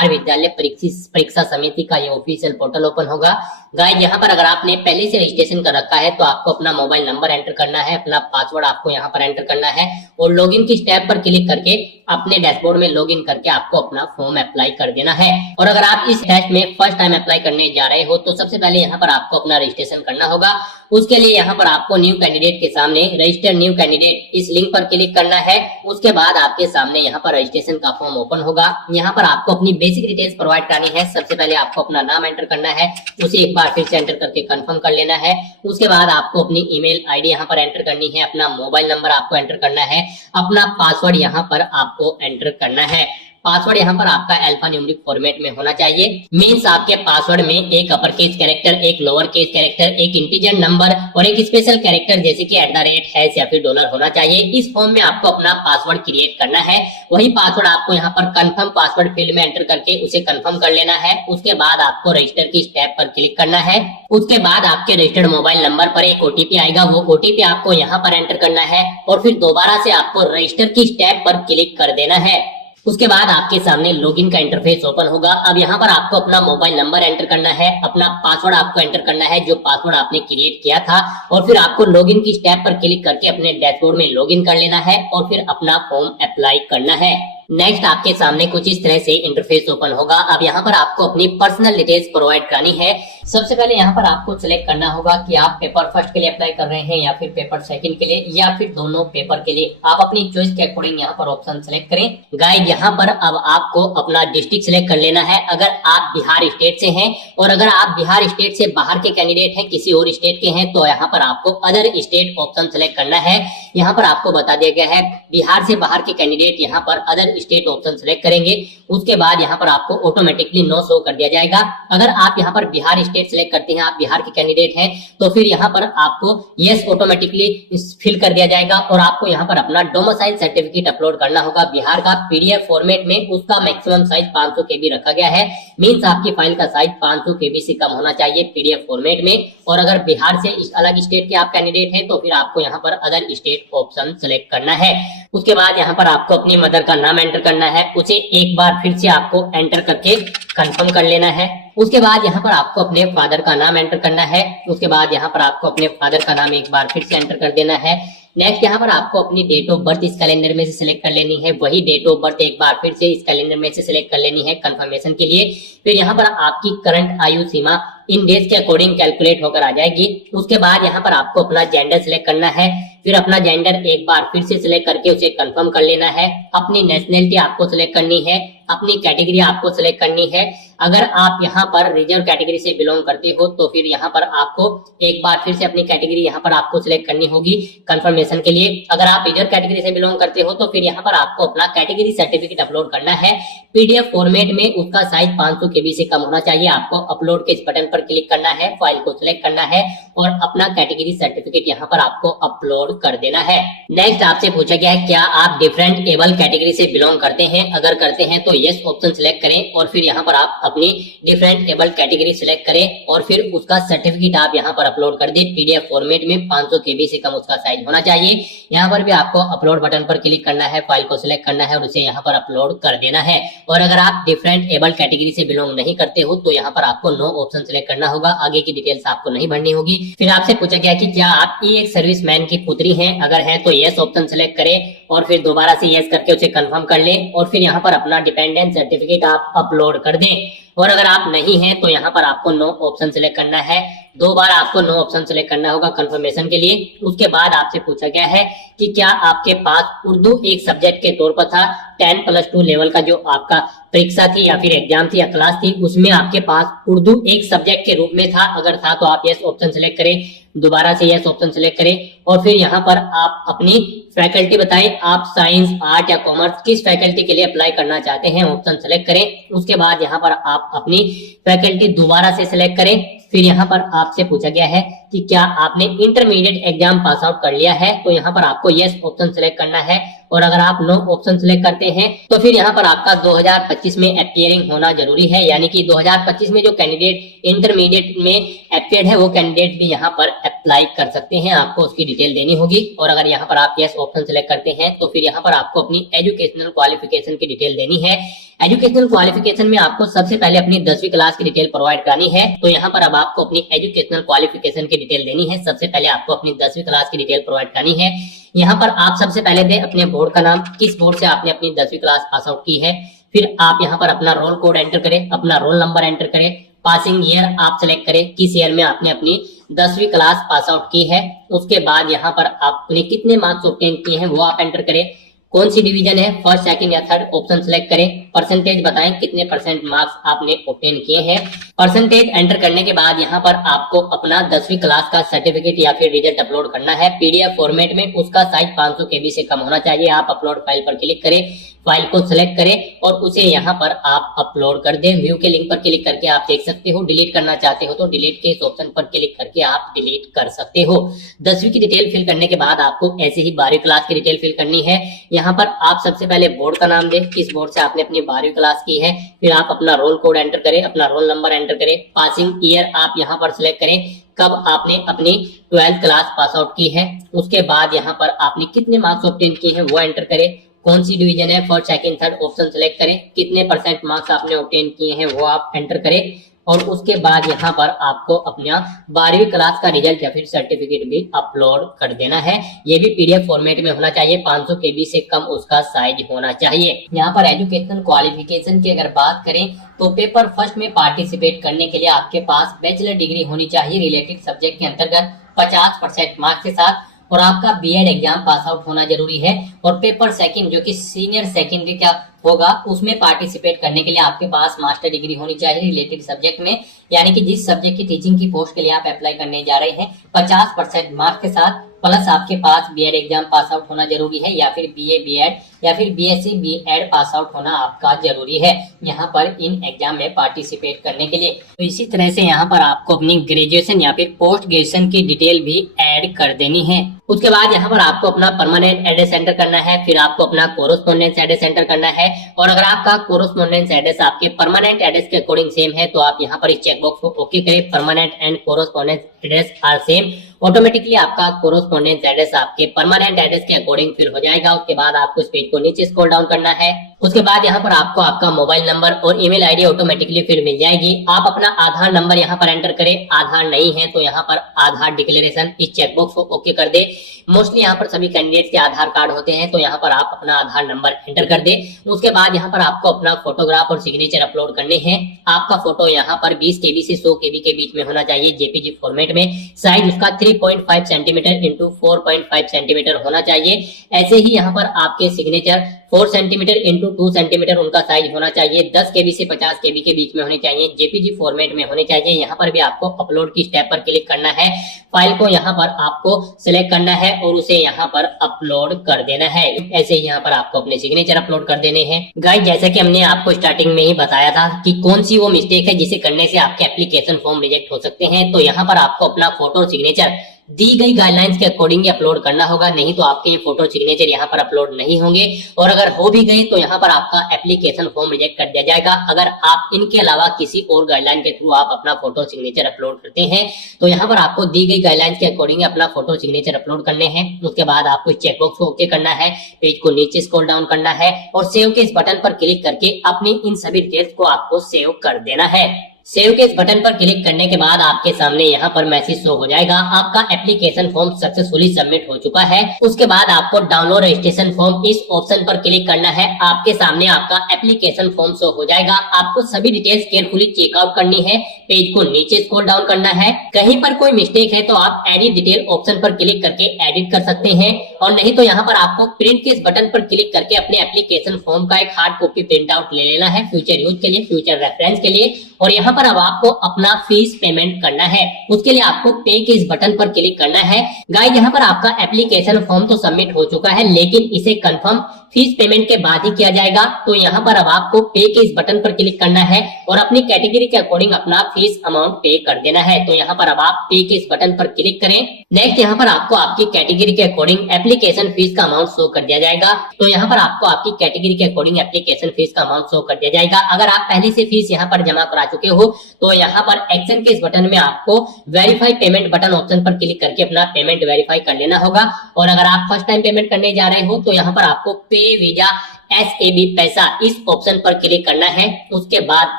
बिहार विद्यालय परीक्षा समिति का ये ऑफिशियल पोर्टल ओपन होगा। गाइस यहाँ पर अगर आपने पहले से रजिस्ट्रेशन कर रखा है तो आपको अपना मोबाइल नंबर एंटर करना है, अपना पासवर्ड आपको यहाँ पर एंटर करना है और लॉगिन की स्टेप पर क्लिक करके अपने डैशबोर्ड में लॉगिन करके आपको अपना फॉर्म अप्लाई कर देना है। और अगर आप इस टेस्ट में फर्स्ट टाइम अप्लाई करने जा रहे हो तो सबसे पहले यहाँ पर आपको अपना रजिस्ट्रेशन करना होगा। उसके लिए यहाँ पर आपको न्यू कैंडिडेट के सामने रजिस्टर न्यू कैंडिडेट इस लिंक पर क्लिक करना है। उसके बाद आपके सामने यहाँ पर रजिस्ट्रेशन का फॉर्म ओपन होगा। यहाँ पर आपको अपनी बेसिक डिटेल्स प्रोवाइड करनी है। सबसे पहले आपको अपना नाम एंटर करना है, उसे एक बार फिर से एंटर करके कंफर्म कर लेना है। उसके बाद आपको अपनी ईमेल आईडी यहाँ पर एंटर करनी है, अपना मोबाइल नंबर आपको एंटर करना है, अपना पासवर्ड यहाँ पर आपको एंटर करना है। पासवर्ड यहाँ पर आपका अल्फा न्यूमेरिक फॉर्मेट में होना चाहिए। मींस आपके पासवर्ड में एक अपर केस कैरेक्टर, एक लोअर केस कैरेक्टर, एक इंटीजर नंबर और एक स्पेशल कैरेक्टर जैसे कि @ या फिर $, होना चाहिए। इस फॉर्म में आपको अपना पासवर्ड क्रिएट करना है। वही पासवर्ड आपको यहाँ पर कंफर्म पासवर्ड फील्ड में एंटर करके उसे कंफर्म कर लेना है। उसके बाद आपको रजिस्टर की स्टेप पर क्लिक करना है। उसके बाद आपके रजिस्टर्ड मोबाइल नंबर पर एक ओटीपी आएगा, वो ओटीपी आपको यहाँ पर एंटर करना है और फिर दोबारा से आपको रजिस्टर की स्टेप पर क्लिक कर देना है। उसके बाद आपके सामने लॉगिन का इंटरफेस ओपन होगा। अब यहाँ पर आपको अपना मोबाइल नंबर एंटर करना है, अपना पासवर्ड आपको एंटर करना है जो पासवर्ड आपने क्रिएट किया था और फिर आपको लॉगिन की स्टेप पर क्लिक करके अपने डैशबोर्ड में लॉगिन कर लेना है और फिर अपना फॉर्म अप्लाई करना है। नेक्स्ट आपके सामने कुछ इस तरह से इंटरफेस ओपन होगा। अब यहाँ पर आपको अपनी पर्सनल डिटेल्स प्रोवाइड करनी है। सबसे पहले यहाँ पर आपको सिलेक्ट करना होगा कि आप पेपर फर्स्ट के लिए अप्लाई कर रहे हैं या फिर पेपर सेकंड के लिए या फिर दोनों पेपर के लिए। आप अपनी चॉइस के अकॉर्डिंग यहाँ पर ऑप्शन सेलेक्ट करें। गाइड यहाँ पर अब आपको अपना डिस्ट्रिक्ट सिलेक्ट कर लेना है अगर आप बिहार स्टेट से हैं, और अगर आप बिहार स्टेट से बाहर के कैंडिडेट हैं, किसी और स्टेट के हैं, तो यहाँ पर आपको अदर स्टेट ऑप्शन सेलेक्ट करना है। यहाँ पर आपको बता दिया गया है बिहार से बाहर के कैंडिडेट यहाँ पर अदर स्टेट ऑप्शन सेलेक्ट करेंगे। उसके बाद यहाँ पर आपको ऑटोमेटिकली नो शो कर दिया जाएगा। अगर आप यहाँ पर बिहार स्टेट सेलेक्ट करते हैं, आप बिहार के कैंडिडेट हैं, तो फिर यहाँ पर आपको यस ऑटोमेटिकली फिल कर दिया जाएगा और आपको यहाँ पर अपना डोमिसाइल सर्टिफिकेट अपलोड करना होगा बिहार का पीडीएफ फॉर्मेट में। उसका मैक्सिमम साइज 500 KB रखा गया है। मींस आपकी फाइल का साइज 500 KB से कम होना चाहिए पीडीएफ फॉर्मेट में। और अगर बिहार से अलग स्टेट के आप कैंडिडेट हैं तो फिर आपको यहाँ पर अदर स्टेट ऑप्शन सेलेक्ट करना है। उसके बाद यहाँ पर आपको अपनी मदर का नाम एंटर करना है, उसे एक बार फिर से आपको एंटर करके कंफर्म कर लेना है। उसके बाद यहाँ पर आपको अपने फादर का नाम एंटर करना है। उसके बाद यहाँ पर आपको अपने फादर का नाम एक बार फिर से एंटर कर देना है। नेक्स्ट यहाँ पर आपको अपनी डेट ऑफ बर्थ इस कैलेंडर में से सिलेक्ट कर लेनी है। वही डेट ऑफ बर्थ एक बार फिर से इस कैलेंडर में से सिलेक्ट कर लेनी है कंफर्मेशन के लिए। फिर यहाँ पर आपकी करंट आयु सीमा इन डेज के अकॉर्डिंग कैलकुलेट होकर आ जाएगी। उसके बाद यहाँ पर आपको अपना जेंडर सिलेक्ट करना है। फिर अपना जेंडर एक बार फिर से सिलेक्ट करके उसे कंफर्म कर लेना है। अपनी नेशनलिटी आपको सिलेक्ट करनी है, अपनी कैटेगरी आपको सिलेक्ट करनी है। अगर आप यहाँ पर रिजर्व कैटेगरी से बिलोंग करते हो तो फिर यहाँ पर आपको एक बार फिर से अपनी कैटेगरी यहाँ पर आपको सिलेक्ट करनी होगी कंफर्मेशन के लिए। अगर आप रिजर्व कैटेगरी से बिलोंग करते हो तो फिर यहाँ पर आपको अपना कैटेगरी सर्टिफिकेट अपलोड करना है पीडीएफ फॉर्मेट में। उसका साइज 500 KB से कम होना चाहिए। आपको अपलोड के इस बटन पर क्लिक करना है, फाइल को सिलेक्ट करना है और अपना कैटेगरी सर्टिफिकेट यहाँ पर आपको अपलोड कर देना है। नेक्स्ट आपसे पूछा गया है क्या आप डिफरेंट एबल कैटेगरी से बिलोंग करते हैं। अगर करते हैं तो यस ऑप्शन सिलेक्ट करें और फिर यहाँ पर आप अपनी डिफरेंट एबल कैटेगरी सिलेक्ट करें और फिर उसका सर्टिफिकेट आप यहाँ पर अपलोड कर दें पीडीएफ फॉर्मेट में। 500 KB से कम उसका साइज होना चाहिए। यहाँ पर भी आपको अपलोड बटन पर क्लिक करना है, फाइल को सिलेक्ट करना है और उसे यहाँ पर अपलोड कर देना है। और अगर आप डिफरेंट एबल कैटेगरी से बिलोंग नहीं करते हो तो यहाँ पर आपको नो ऑप्शन सिलेक्ट करना होगा। आगे की डिटेल्स आपको नहीं भरनी होगी। फिर आपसे पूछा गया कि क्या आप एक सर्विसमैन की पुत्री हैं। अगर है तो यस ऑप्शन सिलेक्ट करें और फिर दोबारा से यस करके उसे कंफर्म कर लें और फिर यहाँ पर अपना डिपेंडेंट सर्टिफिकेट आप अपलोड कर दें। और अगर आप नहीं हैं तो यहाँ पर आपको नो ऑप्शन सिलेक्ट करना है। 2 बार आपको नो ऑप्शन सिलेक्ट करना होगा कंफर्मेशन के लिए। उसके बाद आपसे पूछा गया है कि क्या आपके पास उर्दू एक सब्जेक्ट के तौर पर था। 10+2 लेवल का जो आपका परीक्षा थी या फिर एग्जाम थी या क्लास थी उसमें आपके पास उर्दू एक सब्जेक्ट के रूप में था। अगर था तो आप यस ऑप्शन सिलेक्ट करें, दोबारा से यस ऑप्शन सिलेक्ट करें और फिर यहाँ पर आप अपनी फैकल्टी बताएं। आप साइंस, आर्ट या कॉमर्स किस फैकल्टी के लिए अप्लाई करना चाहते हैं ऑप्शन सेलेक्ट करें। उसके बाद यहाँ पर आप अपनी फैकल्टी दोबारा से सिलेक्ट करें। फिर यहाँ पर आपसे पूछा गया है कि क्या आपने इंटरमीडिएट एग्जाम पास आउट कर लिया है, तो यहाँ पर आपको यस ऑप्शन सेलेक्ट करना है। और अगर आप नो ऑप्शन सेलेक्ट करते हैं तो फिर यहाँ पर आपका 2025 में अपियरिंग होना जरूरी है, यानी कि 2025 में जो कैंडिडेट इंटरमीडिएट में अपियर्ड है वो कैंडिडेट भी यहाँ पर अप्लाई कर सकते हैं, आपको उसकी डिटेल देनी होगी। और अगर यहाँ पर आप यस ऑप्शन सेलेक्ट करते हैं तो फिर यहाँ पर आपको अपनी एजुकेशनल क्वालिफिकेशन की डिटेल देनी है। एजुकेशनल क्वालिफिकेशन में आपको सबसे पहले अपनी 10वीं क्लास की डिटेल प्रोवाइड करानी है। तो यहाँ पर अब आपको अपनी एजुकेशनल क्वालिफिकेशन की डिटेल देनी है। सबसे पहले आपको अपनी 10वीं क्लास की डिटेल प्रोवाइड करानी है। यहाँ पर आप सबसे पहले दे अपने बोर्ड का नाम, किस बोर्ड से आपने अपनी 10वीं क्लास पास आउट की है। फिर आप यहाँ पर अपना रोल कोड एंटर करें, अपना रोल नंबर एंटर करें, पासिंग ईयर आप सेलेक्ट करें, किस ईयर में आपने अपनी 10वीं क्लास पास आउट की है। उसके बाद यहाँ पर आपने कितने मार्क्स ऑब्टेन किए हैं वो आप एंटर करें, कौन सी डिवीजन है, फर्स्ट सेकंड या थर्ड ऑप्शन सेलेक्ट करें, परसेंटेज बताएं कितने परसेंट मार्क्स आपने ऑब्टेन किए हैं। परसेंटेज एंटर करने के बाद यहाँ पर आपको अपना 10वीं क्लास का सर्टिफिकेट या फिर रिजल्ट अपलोड करना है पीडीएफ फॉर्मेट में। उसका साइज 500 KB से कम होना चाहिए। आप अपलोड फाइल पर क्लिक करें, फाइल को सिलेक्ट करें और उसे यहाँ पर आप अपलोड कर दें। व्यू के लिंक पर क्लिक करके आप देख सकते हो। डिलीट करना चाहते हो तो डिलीट के इस ऑप्शन पर क्लिक करके आप डिलीट कर सकते हो। 10वीं की डिटेल फिल करने के बाद आपको ऐसे ही 12वीं क्लास की डिटेल फिल करनी है। यहाँ पर आप सबसे पहले बोर्ड का नाम दें, किस बोर्ड से आपने अपनी 12वीं क्लास की है। फिर आप अपना रोल कोड एंटर करें, अपना रोल नंबर एंटर करें, पासिंग ईयर आप यहाँ पर सिलेक्ट करें, कब आपने अपनी 12th क्लास पास आउट की है। उसके बाद यहाँ पर आपने कितने मार्क्स ऑब्टेन किए हैं वो एंटर करें, कौन सी डिवीजन है, first second third option select करें, कितने परसेंट मार्क्स आपने ऑब्टेन किए हैं वो आप एंटर करें। और उसके बाद यहाँ पर आपको अपना 12वीं क्लास का रिजल्ट या फिर सर्टिफिकेट भी अपलोड कर देना है। ये भी पीडीएफ फॉर्मेट में होना चाहिए, 500 KB से कम उसका साइज होना चाहिए। यहाँ पर एजुकेशनल क्वालिफिकेशन की अगर बात करें तो पेपर फर्स्ट में पार्टिसिपेट करने के लिए आपके पास बैचलर डिग्री होनी चाहिए रिलेटेड सब्जेक्ट के अंतर्गत 50% मार्क्स के साथ, और आपका बीएड एग्जाम पास आउट होना जरूरी है। और पेपर सेकंड जो कि सीनियर सेकेंडरी का होगा उसमें पार्टिसिपेट करने के लिए आपके पास मास्टर डिग्री होनी चाहिए रिलेटेड सब्जेक्ट में, यानी कि जिस सब्जेक्ट की टीचिंग की पोस्ट के लिए आप अप्लाई करने जा रहे हैं 50% मार्क्स के साथ, प्लस आपके पास बीएड एग्जाम पास आउट होना जरूरी है, या फिर बीए बीएड या फिर बीएससी बीएड पास आउट होना आपका जरूरी है यहाँ पर इन एग्जाम में पार्टिसिपेट करने के लिए। तो इसी तरह से यहाँ पर आपको अपनी ग्रेजुएशन या फिर पोस्ट ग्रेजुएशन की डिटेल भी ऐड कर देनी है। उसके बाद यहाँ पर आपको अपना परमानेंट एड्रेस एंटर करना है, फिर आपको अपना कोरोस्पोंडेंस एड्रेस एंटर करना है। और अगर आपका कोरोस्पोंडेंस एड्रेस आपके परमानेंट एड्रेस के अकॉर्डिंग सेम है तो आप यहाँ पर इस चेकबॉक्स को ओके करें, permanent and correspondence address are same. Automatically आपका कोरोस्पोंडेंस एड्रेस आपके परमानेंट एड्रेस के अकॉर्डिंग फिल हो जाएगा। उसके बाद आपको इस पेज को नीचे स्क्रॉल डाउन करना है। उसके बाद यहाँ पर आपको आपका मोबाइल नंबर और ईमेल आईडी ऑटोमेटिकली फिर मिल जाएगी। आप अपना आधार नंबर यहाँ पर एंटर करें, आधार नहीं है तो यहाँ पर आधार डिक्लेरेशन इस चेकबॉक्स को ओके कर दे। मोस्टली यहाँ पर सभी कैंडिडेट्स के आधार कार्ड होते हैं तो यहाँ पर आप अपना आधार नंबर एंटर कर दे। उसके बाद यहाँ पर आपको अपना फोटोग्राफ और सिग्नेचर अपलोड करने हैं। आपका फोटो यहाँ पर 20 KB से 100 KB के बीच में होना चाहिए जेपीजी फॉर्मेट में। साइज उसका 3.5 सेंटीमीटर इंटू 4.5 सेंटीमीटर होना चाहिए। ऐसे ही यहाँ पर आपके सिग्नेचर 4 सेंटीमीटर इंटू 2 सेंटीमीटर उनका साइज होना चाहिए। 10 KB से 50 KB के बीच में होने चाहिए, जेपीजी फॉर्मेट में होने चाहिए। यहाँ पर भी आपको अपलोड की स्टेप पर क्लिक करना है, फाइल को यहाँ पर आपको सिलेक्ट करना है और उसे यहाँ पर अपलोड कर देना है। ऐसे ही यहाँ पर आपको अपने सिग्नेचर अपलोड कर देने हैं। गाइस जैसा कि हमने आपको स्टार्टिंग में ही बताया था कि कौन सी वो मिस्टेक है जिसे करने से आपके एप्लीकेशन फॉर्म रिजेक्ट हो सकते हैं, तो यहाँ पर आपको अपना फोटो और सिग्नेचर दी गई गाइडलाइंस के अकॉर्डिंग अपलोड करना होगा, नहीं तो आपके ये फोटो सिग्नेचर यहाँ पर अपलोड नहीं होंगे। और अगर हो भी गए तो यहाँ पर आपका एप्लीकेशन फॉर्म रिजेक्ट कर दिया जाएगा। अगर आप इनके अलावा किसी और गाइडलाइन के थ्रू आप अपना फोटो सिग्नेचर अपलोड करते हैं तो यहाँ पर आपको दी गई गाइडलाइंस के अकॉर्डिंग अपना फोटो सिग्नेचर अपलोड करने हैं। उसके बाद आपको चेकबॉक्स को ओके करना है, पेज को नीचे स्क्रॉल डाउन करना है और सेव के इस बटन पर क्लिक करके अपनी इन सभी डिटेल्स को आपको सेव कर देना है। सेव के इस बटन पर क्लिक करने के बाद आपके सामने यहाँ पर मैसेज शो हो जाएगा, आपका एप्लीकेशन फॉर्म सक्सेसफुली सबमिट हो चुका है। उसके बाद आपको डाउनलोड रजिस्ट्रेशन फॉर्म इस ऑप्शन पर क्लिक करना है। आपके सामने आपका एप्लीकेशन फॉर्म शो हो जाएगा। आपको सभी डिटेल्स केयरफुली चेकआउट करनी है, पेज को नीचे स्क्रॉल डाउन करना है। कहीं पर कोई मिस्टेक है तो आप एडिट डिटेल ऑप्शन पर क्लिक करके एडिट कर सकते हैं, और नहीं तो यहाँ पर आपको प्रिंट के इस बटन पर क्लिक करके अपने एप्लीकेशन फॉर्म का एक हार्ड कॉपी प्रिंट आउट ले लेना है फ्यूचर यूज के लिए, फ्यूचर रेफरेंस के लिए। और यहाँ यहाँ पर अब आपको अपना फीस पेमेंट करना है। उसके लिए आपको पे के इस बटन पर क्लिक करना है। गाइस यहाँ पर आपका एप्लीकेशन फॉर्म तो सबमिट हो चुका है, लेकिन इसे कंफर्म फीस पेमेंट के बाद ही किया जाएगा। तो यहाँ पर अब आपको पे के इस बटन पर क्लिक करना है और अपनी कैटेगरी के अकॉर्डिंग अपना फीस अमाउंट पे कर देना है। तो यहाँ पर अब आप पे के इस बटन पर क्लिक करें। नेक्स्ट यहाँ पर आपको आपकी कैटेगरी के अकॉर्डिंग एप्लीकेशन फीस का अमाउंट शो कर दिया जाएगा। तो यहाँ पर आपको आपकी कैटेगरी के अकॉर्डिंग एप्लीकेशन फीस का अमाउंट शो कर दिया जाएगा। अगर आप पहले से फीस यहाँ पर जमा करा चुके हो तो यहाँ पर एक्शन के इस बटन में आपको वेरीफाई पेमेंट बटन ऑप्शन पर क्लिक करके अपना पेमेंट वेरीफाई कर लेना होगा। और अगर आप फर्स्ट टाइम पेमेंट करने जा रहे हो तो यहाँ पर आपको पे वीजा SAB पैसा इस ऑप्शन पर क्लिक करना है। उसके बाद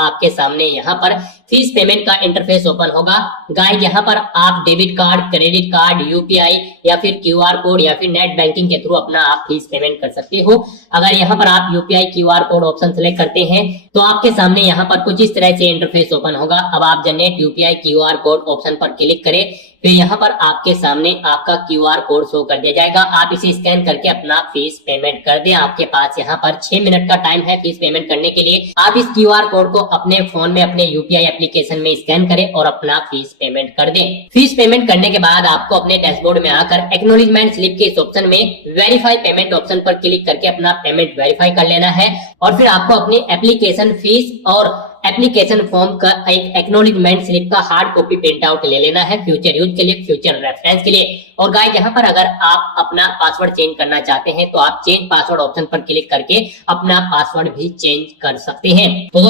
आपके सामने यहाँ पर फीस पेमेंट का इंटरफेस ओपन होगा। गाइस यहाँ पर आप debit card, credit card, UPI या फिर QR कोड या फिर नेट बैंकिंग के थ्रू अपना आप फीस पेमेंट कर सकते हो। अगर यहाँ पर आप UPI QR code option select करते हैं तो आपके सामने यहाँ पर कुछ इस तरह से इंटरफेस ओपन होगा। अब आप generate UPI QR code option पर क्लिक करें, फिर यहाँ पर आपके सामने आपका QR कोड शो कर दिया जाएगा। आप इसे स्कैन करके अपना फीस पेमेंट कर दें। आपके पास यहाँ पर 6 मिनट का टाइम है फीस पेमेंट करने के लिए। आप इस QR कोड को अपने फोन में अपने UPI एप्लीकेशन में स्कैन करें और अपना फीस पेमेंट कर दें। फीस पेमेंट करने के बाद आपको अपने डैशबोर्ड में आकर एक्नॉलेजमेंट स्लिप के इस ऑप्शन में वेरीफाई पेमेंट ऑप्शन पर क्लिक करके अपना पेमेंट वेरीफाई कर लेना है। और फिर आपको अपनी एप्लीकेशन फीस और एप्लीकेशन फॉर्म का एक एक्नॉलेजमेंट स्लिप का हार्ड कॉपी प्रिंट आउट ले लेना है फ्यूचर यूज के लिए, फ्यूचर रेफरेंस के लिए। और गाइस यहाँ पर अगर आप अपना पासवर्ड चेंज करना चाहते हैं तो आप चेंज पासवर्ड ऑप्शन पर क्लिक करके अपना पासवर्ड भी चेंज कर सकते हैं। तो